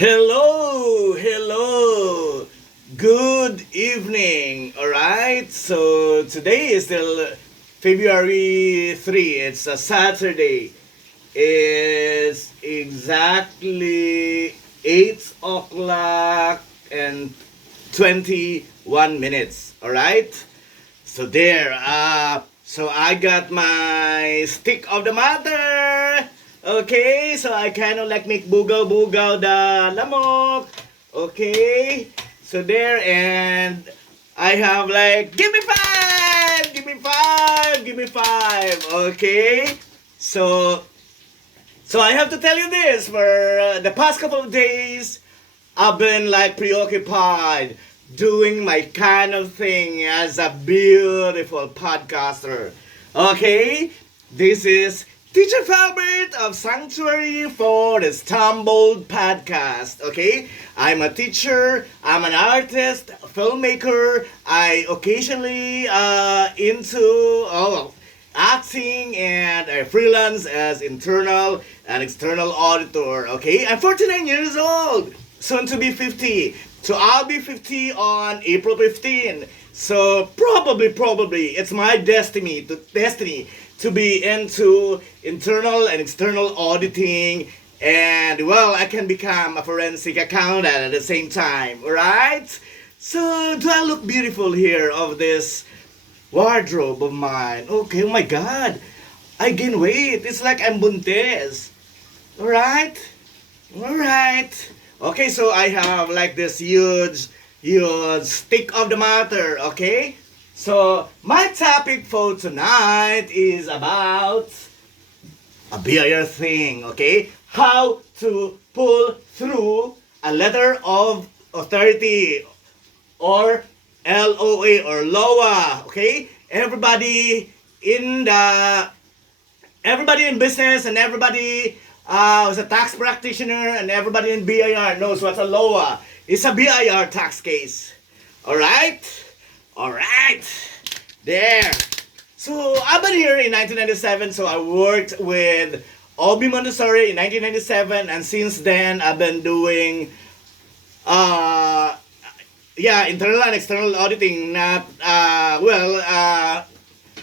Hello, hello. Good evening. All right. So today is still February 3. It's a Saturday. It's exactly 8 o'clock and 21 minutes. All right. So there. So I got my stick of the matter. Okay, so I kind of like make bugaw-bugaw the lamok. Okay, so there, and I have like, give me five, give me five, give me five. Okay, so I have to tell you this, for the past couple of days, I've been like preoccupied doing my kind of thing as a beautiful podcaster. Okay, this is Teacher Felbert of Sanctuary for the Stumbled Podcast. Okay, I'm a teacher, I'm an artist, filmmaker. I occasionally into acting, and I freelance as internal and external auditor. Okay, I'm 49 years old, soon to be 50. So I'll be 50 on April 15. So probably it's my destiny to be into internal and external auditing, and well, I can become a forensic accountant at the same time, right? So do I look beautiful here of this wardrobe of mine? Okay, oh my god, I gain weight. It's like I'm buntes. Alright? Alright. Okay, so I have like this huge stick of the matter, okay? So my topic for tonight is about a BIR thing, okay? How to pull through a letter of authority, or LOA, or LOA, okay? Everybody in business, and everybody who's a tax practitioner, and everybody in BIR knows what a LOA. It's a BIR tax case. Alright? Alright. There. So I've been here in 1997, so I worked with Obi Montessori in 1997, and since then I've been doing internal and external auditing. Not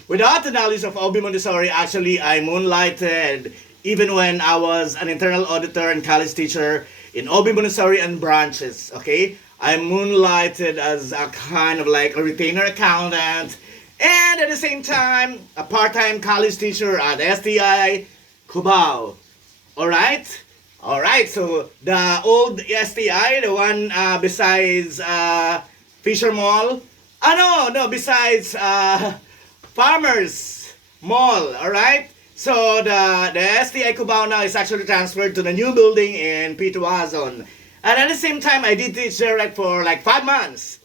without the knowledge of Obi Montessori, actually I moonlighted even when I was an internal auditor and college teacher in Obi Montessori and branches. Okay, I moonlighted as a kind of like a retainer accountant, and at the same time a part-time college teacher at STI Cubao. Alright? Alright, so the old STI, the one besides Fisher Mall. Besides Farmers Mall. Alright? So the STI Cubao now is actually transferred to the new building in Pituazon. And at the same time, I did teach there like for like 5 months.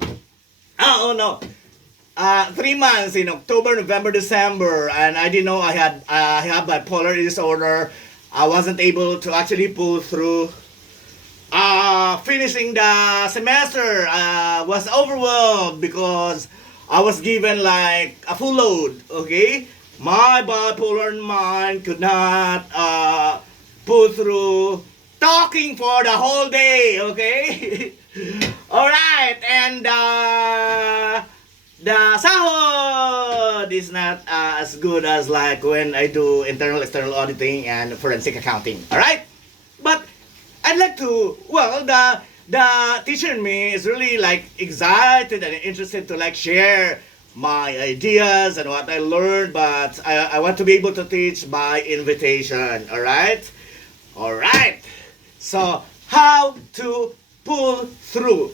3 months in October, November, December, and I didn't know I have bipolar disorder. I wasn't able to actually pull through. Finishing the semester, was overwhelmed because I was given like a full load. Okay, my bipolar mind could not pull through talking for the whole day. Okay, all right, and the sahod is not as good as like when I do internal external auditing and forensic accounting. All right, but I'd like to, the teacher in me is really like excited and interested to like share my ideas and what I learned, but I want to be able to teach by invitation. All right, all right. So how to pull through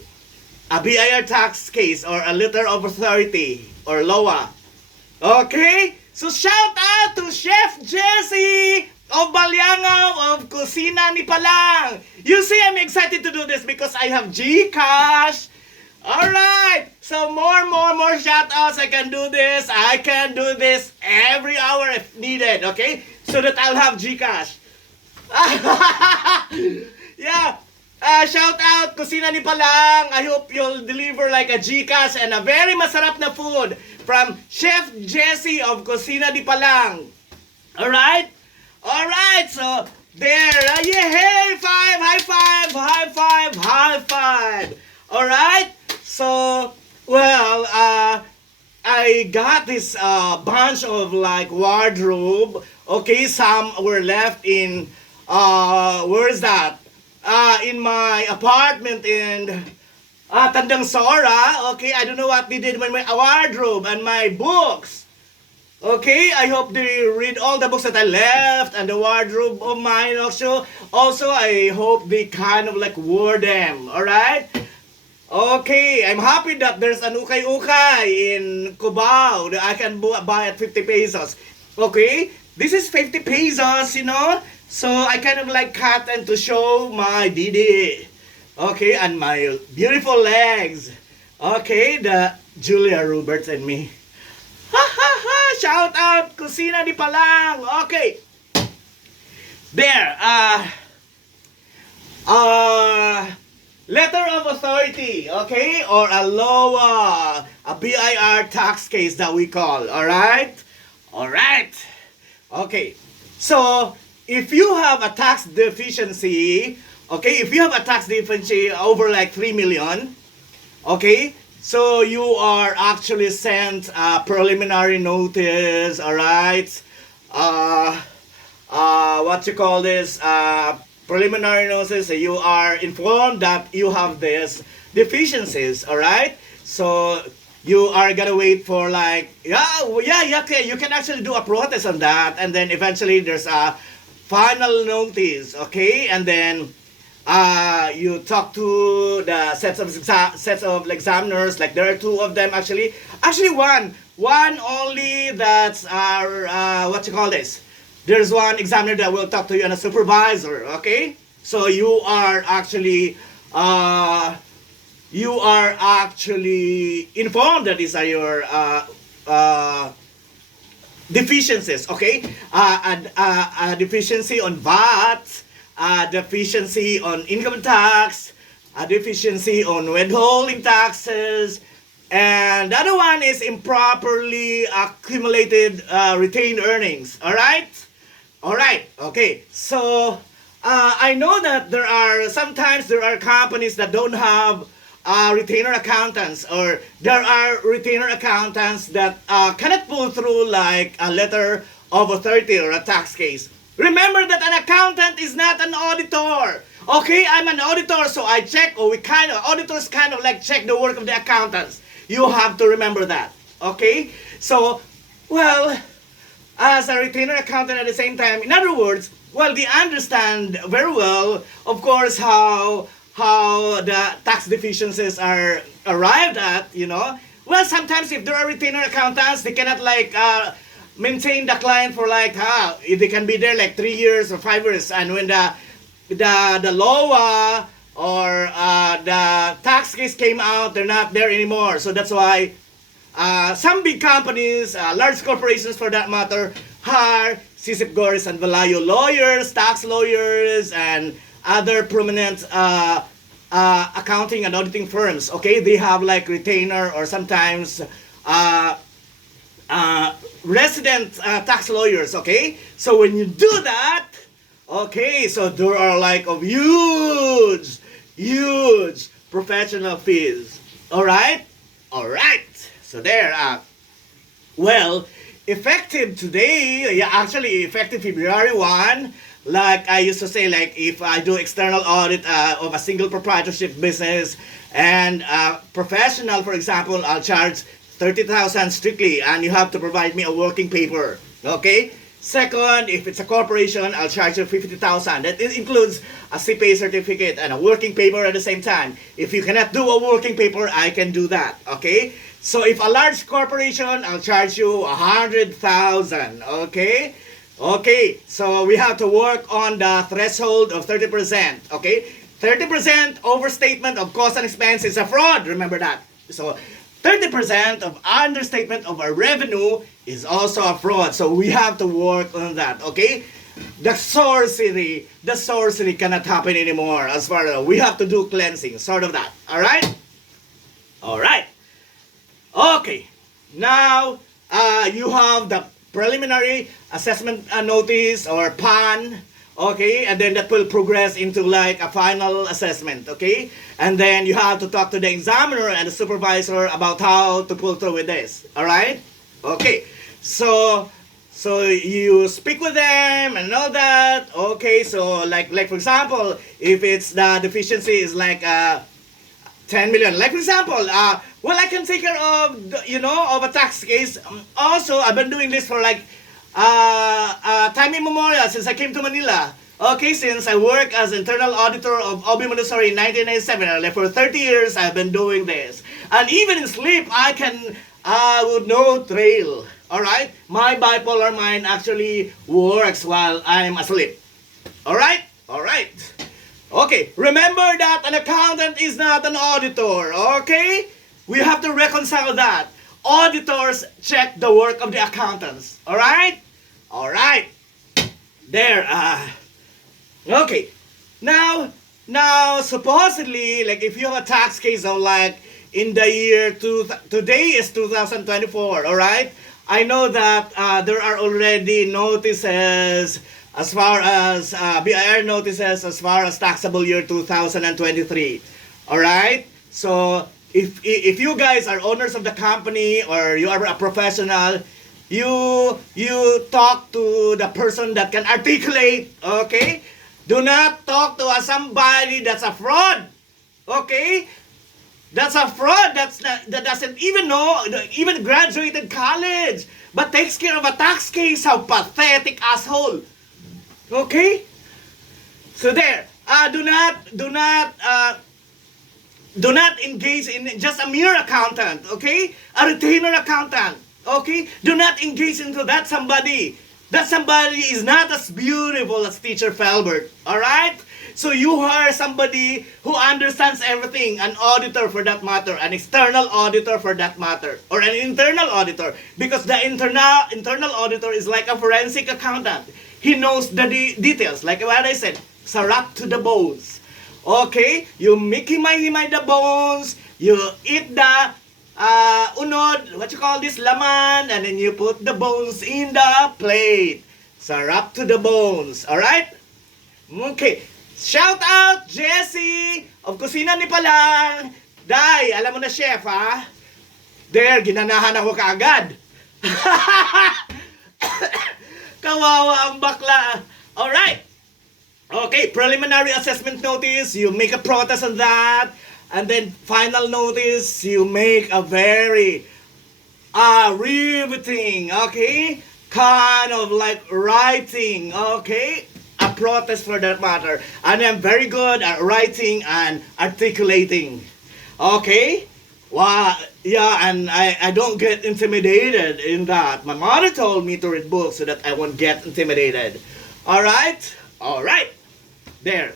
a BIR tax case, or a letter of authority, or LOA. Okay? So shout out to Chef Jesse of Balyangaw of Kusina ni Palang. You see, I'm excited to do this because I have GCash. Alright, so more shout outs. I can do this every hour if needed, okay? So that I'll have GCash. Yeah. Shout out Kusina ni Palang. I hope you'll deliver like a GCash and a very masarap na food from Chef Jesse of Kusina ni Palang. Alright? Alright, so there. Yeah, high five, high five, high five. All right. So, well, I got this bunch of like wardrobe. Okay, some were left in where is that? In my apartment in Tandang Sora. Okay, I don't know what they did with my wardrobe and my books. Okay, I hope they read all the books that I left and the wardrobe of mine also. Also, I hope they kind of like wore them. All right. Okay, I'm happy that there's an ukay-ukay in Cubao that I can buy at 50 pesos. Okay, this is 50 pesos, you know. So I kind of like cut and to show my didi. Okay, and my beautiful legs. Okay, the Julia Roberts and me. Ha ha ha! Shout out, Kusina di Palang. Okay. There, letter of authority, okay? Or a LOA, a BIR tax case that we call, alright? Alright. Okay. So, if you have a tax deficiency, okay, if you have a tax deficiency over like 3 million, okay, so you are actually sent a preliminary notice, alright? What you call this? Preliminary notice, you are informed that you have this deficiencies, alright? So you are gonna wait for like, you can actually do a protest on that, and then eventually there's a final notice, okay? And then you talk to the sets of examiners, like there are two of them actually. Actually one only that's what you call this? There's one examiner that will talk to you and a supervisor, okay? So you are actually informed that these are your deficiencies, okay? A deficiency on VAT, a deficiency on income tax, a deficiency on withholding taxes, and the other one is improperly accumulated retained earnings, all right? All right, okay. So I know that sometimes there are companies that don't have retainer accountants, or there are retainer accountants that cannot pull through like a letter of authority or a tax case. Remember that an accountant is not an auditor. Okay, I'm an auditor, so I check, or auditors kind of like check the work of the accountants. You have to remember that. Okay, so well, as a retainer accountant at the same time. In other words, well, they understand very well, of course, how the tax deficiencies are arrived at, you know. Well, sometimes if there are retainer accountants, they cannot like maintain the client for like, they can be there like 3 years or 5 years, and when the law or the tax case came out, they're not there anymore. So that's why some big companies, large corporations for that matter, hire Sisip Goris and Valayo lawyers, tax lawyers, and other prominent accounting and auditing firms. Okay, they have like retainer or sometimes resident tax lawyers. Okay, so when you do that, okay, so there are like of huge professional fees. All right. So there, well, effective today, actually effective February 1, like I used to say, like if I do external audit of a single proprietorship business and professional, for example, I'll charge 30,000 strictly, and you have to provide me a working paper, okay? Second, if it's a corporation, I'll charge you 50,000. That includes a CPA certificate and a working paper at the same time. If you cannot do a working paper, I can do that, okay? So if a large corporation, I'll charge you 100,000, okay? Okay, so we have to work on the threshold of 30%, okay? 30% overstatement of cost and expense is a fraud, remember that. So 30% of understatement of our revenue is also a fraud. So we have to work on that, okay? The sorcery cannot happen anymore as far as we have to do cleansing, sort of that, all right? All right. Okay, now you have the preliminary assessment notice or PAN, Okay, and then that will progress into like a final assessment, okay? And then you have to talk to the examiner and the supervisor about how to pull through with this, all right? Okay, so you speak with them and all that. Okay, so like for example, if it's the deficiency is like 10 million. Like for example, well, I can take care of, of a tax case. Also, I've been doing this for like time immemorial since I came to Manila. Okay, since I work as internal auditor of Obi Montessori in 1997, like for 30 years I've been doing this. And even in sleep, I would know trail. Alright? My bipolar mind actually works while I'm asleep. Alright? Alright. Okay, remember that an accountant is not an auditor, okay? We have to reconcile that. Auditors check the work of the accountants, alright? Alright. There, okay. Now, supposedly, like if you have a tax case of like in the year, today is 2024, alright? I know that there are already notices as far as BIR notices as far as taxable year 2023. All right? So if you guys are owners of the company or you are a professional, you talk to the person that can articulate, okay? Do not talk to somebody that's a fraud. Okay? That's a fraud. That doesn't even know, even graduated college, but takes care of a tax case. How pathetic asshole. Okay? So there. Do not engage in just a mere accountant. Okay? A retainer accountant. Okay? Do not engage into that somebody. That somebody is not as beautiful as Teacher Felbert. Alright? So you hire somebody who understands everything, an auditor for that matter, an external auditor for that matter, or an internal auditor, because the internal auditor is like a forensic accountant. He knows the details, like what I said, sarap to the bones. Okay, you himay the bones, you eat the unod, what you call this, laman, and then you put the bones in the plate. Sarap to the bones, alright? Okay. Shout out, Jessie, of Kusina ni Palang. Day, alam mo na, chef, ha? There, ginanahan ako kaagad. Kawawa ang bakla. Alright. Okay, preliminary assessment notice, you make a protest on that. And then final notice, you make a very riveting, okay? Kind of like writing, okay? A protest for that matter. And I'm very good at writing and articulating. Okay? Wow, yeah, and I don't get intimidated in that. My mother told me to read books so that I won't get intimidated. Alright? Alright. There.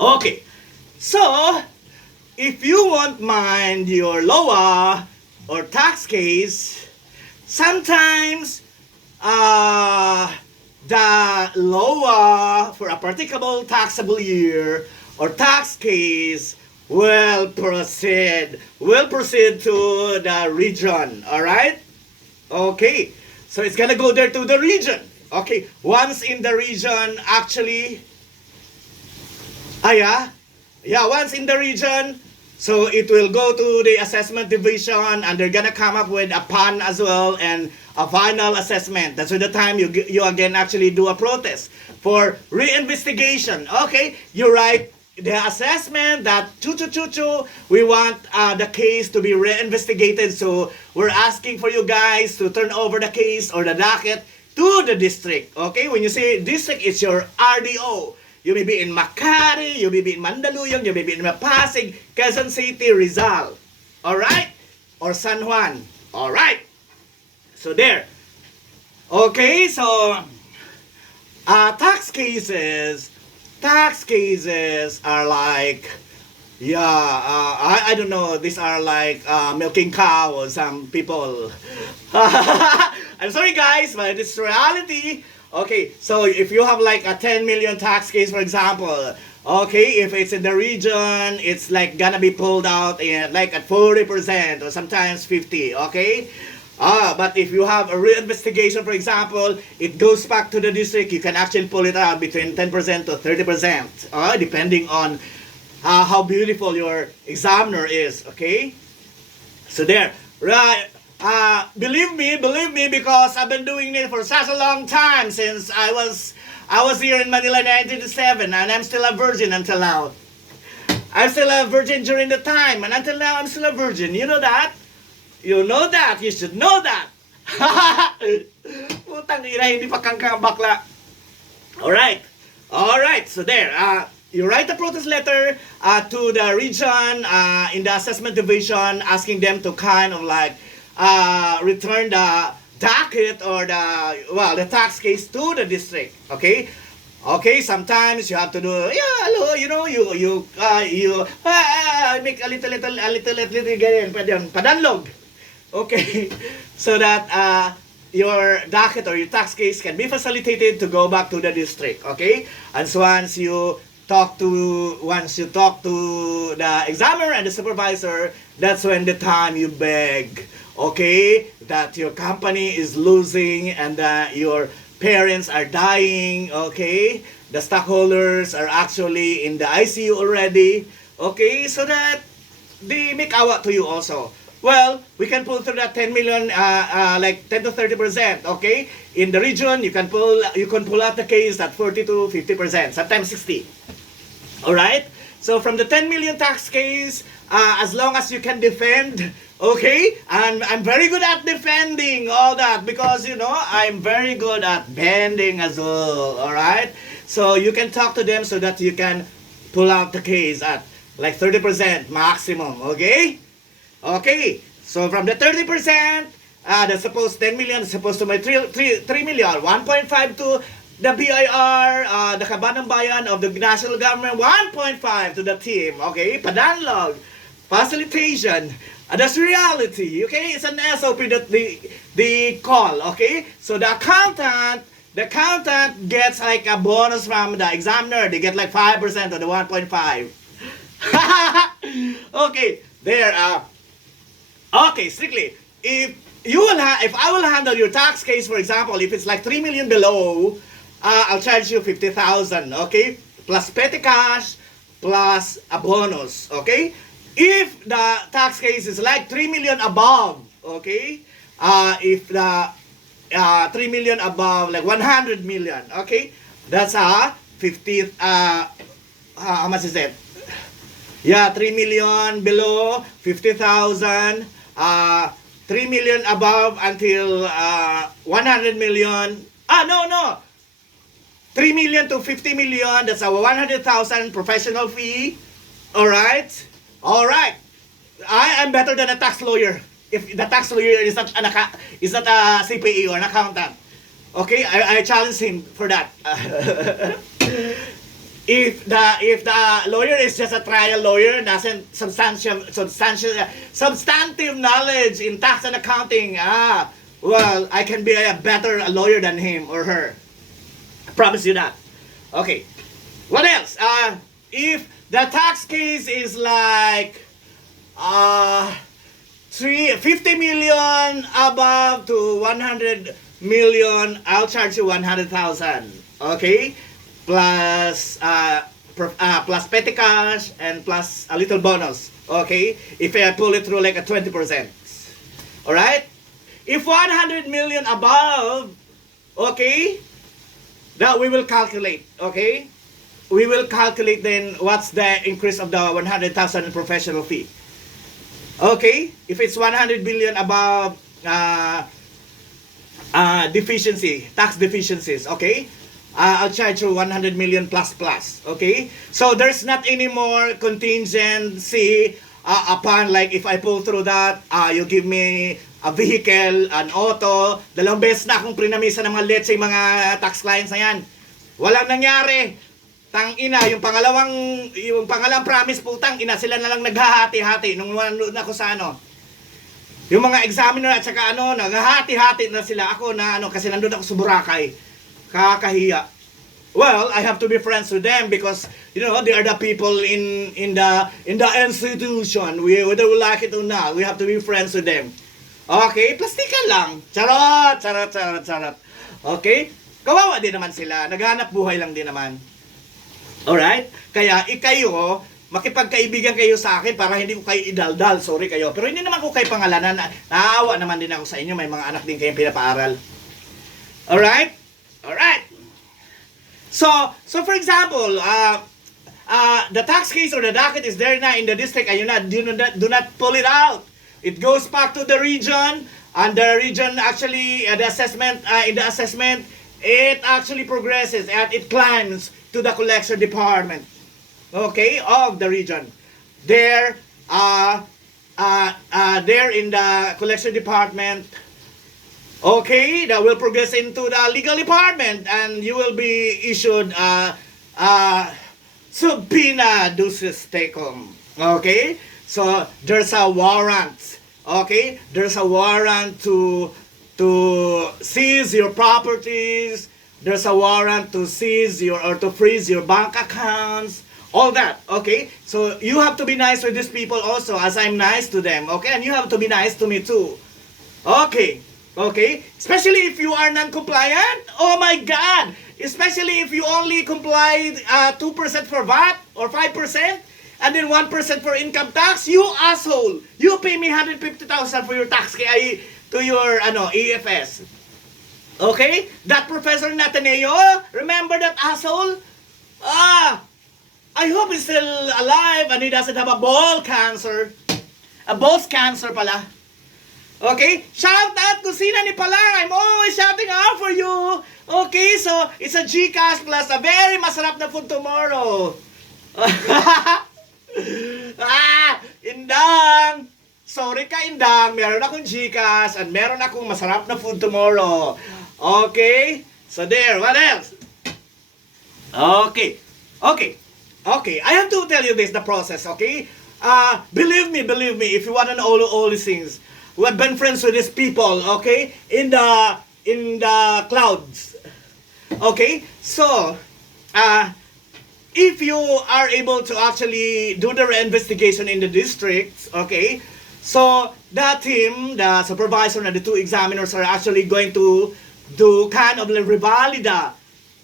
Okay. So, if you won't mind your LOA or tax case, sometimes the LOA for a particular taxable year or tax case will proceed to the region. All right? Okay. So it's gonna go there to the region. Okay. Once in the region, actually, once in the region, so it will go to the assessment division and they're gonna come up with a PAN as well and a final assessment. That's when the time you again actually do a protest for reinvestigation. Okay, you write the assessment that we want the case to be reinvestigated. So we're asking for you guys to turn over the case or the docket to the district. Okay, when you say district, it's your RDO. You may be in Makati, you may be in Mandaluyong, you may be in Pasig, Quezon City, Rizal. Alright? Or San Juan. Alright? So there. Okay, so tax cases are like, I don't know, these are like milking cow or some people. I'm sorry guys, but it's reality. Okay, so if you have like a 10 million tax case, for example, okay, if it's in the region, it's like gonna be pulled out in like at 40% or sometimes 50, okay? But if you have a reinvestigation, for example, it goes back to the district, you can actually pull it out between 10% to 30%, depending on how beautiful your examiner is, okay? So there, right? Believe me, because I've been doing it for such a long time, since I was here in Manila in 1997, and I'm still a virgin until now. I'm still a virgin during the time, and until now I'm still a virgin. You know that? You know that. You should know that. Putang ina, hindi pa kang bakla. Alright, so there. You write a protest letter to the region in the assessment division, asking them to kind of like return the docket or the tax case to the district. Okay, sometimes you have to do, hello, you make a little ganyan, padanlog. Okay, so that your docket or your tax case can be facilitated to go back to the district. Okay, and so once you talk to the examiner and the supervisor, that's when the time you beg, okay, that your company is losing and that your parents are dying, okay, the stockholders are actually in the ICU already, okay, so that they make awa to you also. Well, we can pull through that 10 million, like 10 to 30%, okay? In the region, you can pull out the case at 40 to 50%, sometimes 60. All right? So from the 10 million tax case, as long as you can defend, okay? And I'm very good at defending all that because, I'm very good at bending as well, all right? So you can talk to them so that you can pull out the case at like 30% maximum, okay? Okay, so from the 30%, that's supposed 10 million, is supposed to be 3 million, 1.5 to the BIR, the Kabanang Bayan of the national government, 1.5 to the team, okay? Padanlog, facilitation, that's reality, okay? It's an SOP that they call, okay? So the accountant gets like a bonus from the examiner. They get like 5% of the 1.5. Okay, there. Okay, strictly, if I will handle your tax case, for example, if it's like 3 million below, I'll charge you 50,000, okay? Plus petty cash, plus a bonus, okay? If the tax case is like 3 million above, okay? If the 3 million above, like 100 million, okay? That's a 50, how much is it? Yeah, 3 million below, 50,000, 3 million above until 100 million. No. 3 million to 50 million, that's a 100,000 professional fee. Alright? I am better than a tax lawyer. If the tax lawyer is not a CPA or an accountant. Okay, I challenge him for that. If the lawyer is just a trial lawyer, doesn't substantive knowledge in tax and accounting, well, I can be a better lawyer than him or her. I promise you that. Okay. What else? If the tax case is like 50 million above to 100 million, I'll charge you 100,000. Okay? Plus plus petty cash and plus a little bonus. Okay? If I pull it through like a 20%. Alright? If 100 million above, okay, that we will calculate. Okay? We will calculate then what's the increase of the 100,000 professional fee. Okay? If it's 100 billion above deficiency, tax deficiencies, okay? I'll charge you 100 million plus. Okay? So there's not any more contingency upon like if I pull through that, you give me a vehicle, an auto. 2 beses na akong prinamisa ng mga let's say mga tax clients na yan. Walang nangyari. Tang ina, yung pangalawang promise po, tang ina, sila na lang naghahati-hati nung nanonood ako sa yung mga examiner at saka naghahati-hati na sila ako na kasi nandun ako sa Boracay. Kakahiya. Well, I have to be friends with them because they are the people in the institution. Whether we like it or not, we have to be friends with them. Okay, plastikan lang. Charot, charot, charot, charot. Okay? Kawawa din naman sila. Naghanap buhay lang din naman. Alright? Kaya ikayo, makipagkaibigan kayo sa akin para hindi ko kayo idaldal. Sorry kayo. Pero hindi naman ko kayo pangalanan. Naawa naman din ako sa inyo. May mga anak din kayong pinapaaral. Alright? Alright. So for example, the tax case or the docket is there na in the district. Ayun na, do not pull it out. It goes back to the region, and the region actually, in the assessment, it actually progresses and it climbs to the collection department, okay, of the region. There in the collection department, okay, that will progress into the legal department, and you will be issued subpoena ducis tecum. Okay, so there's a warrant. Okay, there's a warrant to seize your properties. There's a warrant to seize your or to freeze your bank accounts. All that. Okay, so you have to be nice with these people also, as I'm nice to them. Okay, and you have to be nice to me too. Okay. Okay? Especially if you are non-compliant. Oh my God! Especially if you only complied 2% for VAT or 5% and then 1% for income tax. You asshole! You pay me 150,000 for your tax kaya to your EFS. Okay? That professor in Ateneo, remember that asshole? I hope he's still alive and he doesn't have a ball cancer. A balls cancer pala. Okay? Shout out Kusina ni Palang. I'm always shouting out for you. Okay? So, it's a GCash plus a very masarap na food tomorrow. Indang! Sorry ka, Indang. Meron akong GCash and meron akong masarap na food tomorrow. Okay? So, there. What else? Okay. Okay. Okay. I have to tell you this, the process, okay? Believe me, if you want to know all these things, we have been friends with these people, okay? In the clouds. Okay? So, if you are able to actually do the investigation in the districts, okay? So, that team, the supervisor and the two examiners are actually going to do kind of revalida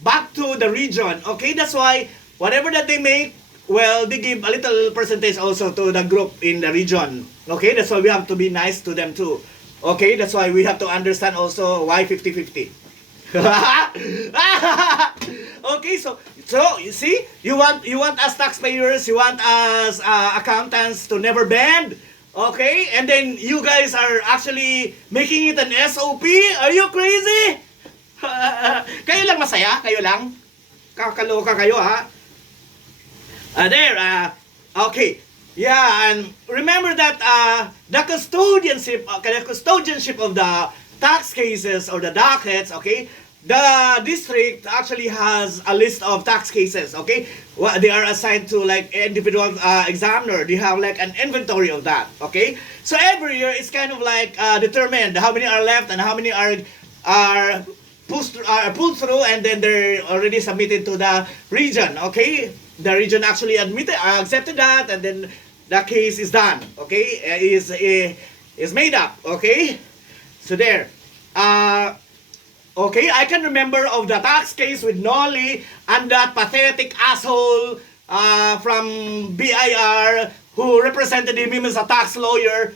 back to the region, okay? That's why, whatever that they make, well, they give a little percentage also to the group in the region. Okay, that's why we have to be nice to them too. Okay, that's why we have to understand also why 50-50. Okay, so you see, you want us taxpayers, you want us accountants to never bend. Okay, and then you guys are actually making it an SOP. Are you crazy? Kayo lang masaya, kayo lang. Kakaloka kayo ha. Okay. Yeah, and remember that the custodianship of the tax cases or the dockets, okay? The district actually has a list of tax cases, okay? They are assigned to like individual examiner. They have like an inventory of that, okay? So every year it's kind of like determined how many are left and how many are pulled through, and then they're already submitted to the region, okay? The region actually accepted that, and then the case is done, okay? Is made up, okay? So there. Okay, I can remember of the tax case with Nolly and that pathetic asshole from BIR who represented him as a tax lawyer.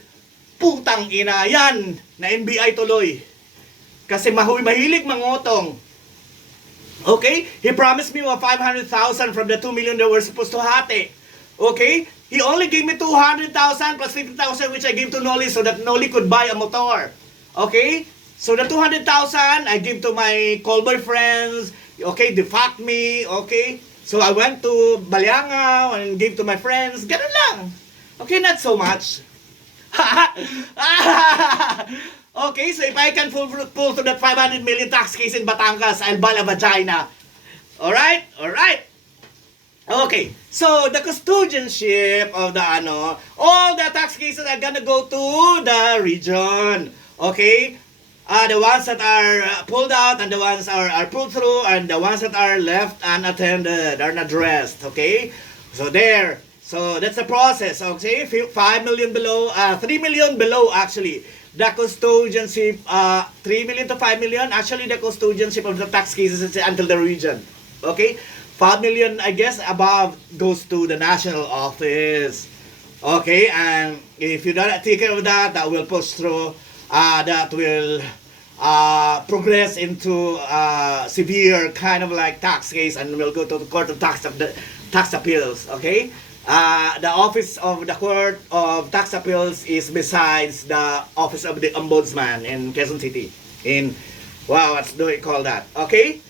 Putang ina, yan, na NBI tuloy. Kasi mahilig mangotong. Okay? He promised me 500,000 from the 2 million that we're supposed to hati. Okay? He only gave me 200,000 plus 50,000 which I gave to Nolly so that Nolly could buy a motor. Okay? So the 200,000 I give to my callboy friends. Okay? They fucked me. Okay? So I went to Baliangao and gave to my friends. Ganun lang. Okay? Not so much. Okay, so if I can pull through that 500 million tax case in Batangas, I'll buy a vagina. Alright? Alright. Okay, so the custodianship of the all the tax cases are gonna go to the region. Okay? The ones that are pulled out and the ones are pulled through and the ones that are left unattended, are not addressed. Okay? So there. So that's the process. Okay? 5 million below, 3 million below actually. the custodianship, 3 million to 5 million. Actually, the custodianship of the tax cases is until the region. Okay? 5 million, I guess, above goes to the national office. Okay? And if you don't take care of that, that will push through, that will progress into severe kind of like tax case, and will go to the court of tax appeals. Okay? The office of the Court of Tax Appeals is besides the office of the Ombudsman in Quezon City. In, wow, what do we call that? Okay?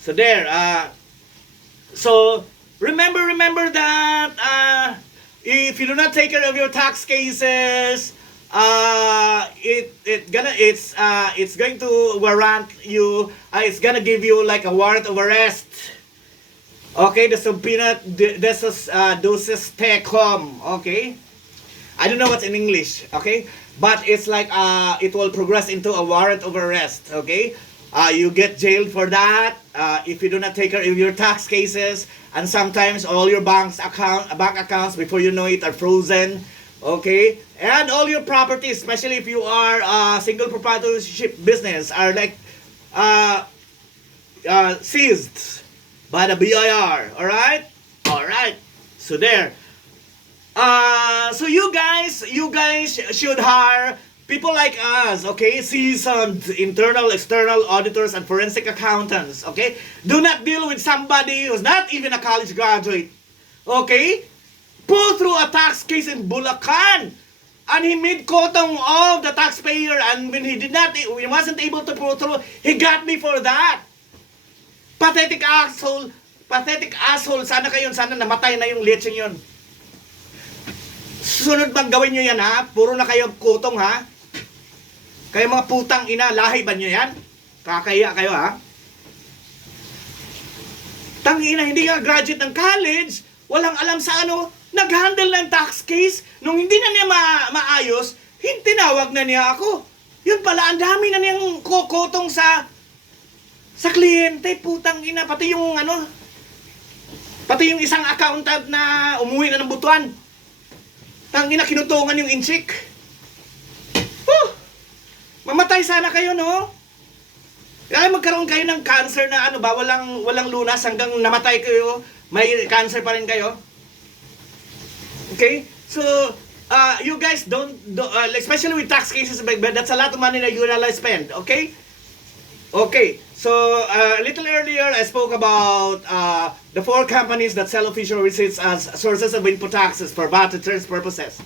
So there, so remember that if you do not take care of your tax cases, it's going to warrant you, it's gonna give you like a warrant of arrest. Okay, the subpoena duces tecum. Okay, I don't know what's in English. Okay, but it's like it will progress into a warrant of arrest. Okay, you get jailed for that if you do not take care of your tax cases, and sometimes all your bank accounts before you know it are frozen. Okay, and all your properties, especially if you are a single proprietorship business, are like seized by the BIR. Alright? Alright. So there. So you guys should hire people like us, okay? Seasoned internal, external auditors and forensic accountants, okay? Do not deal with somebody who's not even a college graduate. Okay? Pull through a tax case in Bulacan, and he made kotong of the taxpayer, and when he wasn't able to pull through, he got me for that. Pathetic asshole. Pathetic asshole. Sana namatay na yung lecheng yun. Sunod bang gawin nyo yan, ha? Puro na kayo kutong, ha? Kayo mga putang ina, lahi ba nyo yan? Kakaya kayo, ha? Tangina, hindi ka graduate ng college, walang alam sa ano, nag-handle ng tax case, nung hindi na niya maayos, tinawag na niya ako. Yun pala, ang dami na niyang kokotong sa kliyente, putang ina, pati yung isang accountant na umuwi na ng butuan. Tangina, kinutungan yung inchik. Mamatay sana kayo, no? Kaya magkaroon kayo ng cancer na walang lunas hanggang namatay kayo, may cancer pa rin kayo. Okay? So, you guys don't especially with tax cases, that's a lot of money that you will spend, okay? Okay, so a little earlier I spoke about the 4 companies that sell official receipts as sources of input taxes for VAT returns purposes.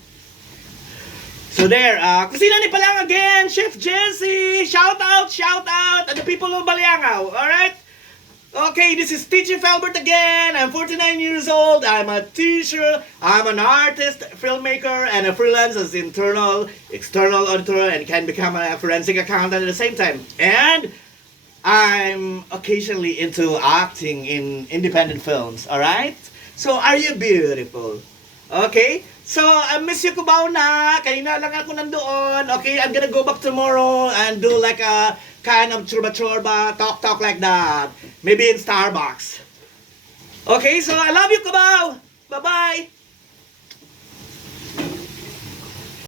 So there, Kusina ni Palang again, Chef Jesse, shout out, and the people of Baliangao, alright? Okay, this is Teacher Felbert again. I'm 49 years old, I'm a teacher, I'm an artist, filmmaker, and a freelance as internal, external auditor, and can become a forensic accountant at the same time. And I'm occasionally into acting in independent films, alright? So, are you beautiful? Okay? So, I miss you kubaw na. Kanina lang ako nandoon. Okay, I'm gonna go back tomorrow and do like a kind of churba-churba, talk like that. Maybe in Starbucks. Okay, so I love you kubaw. Bye-bye.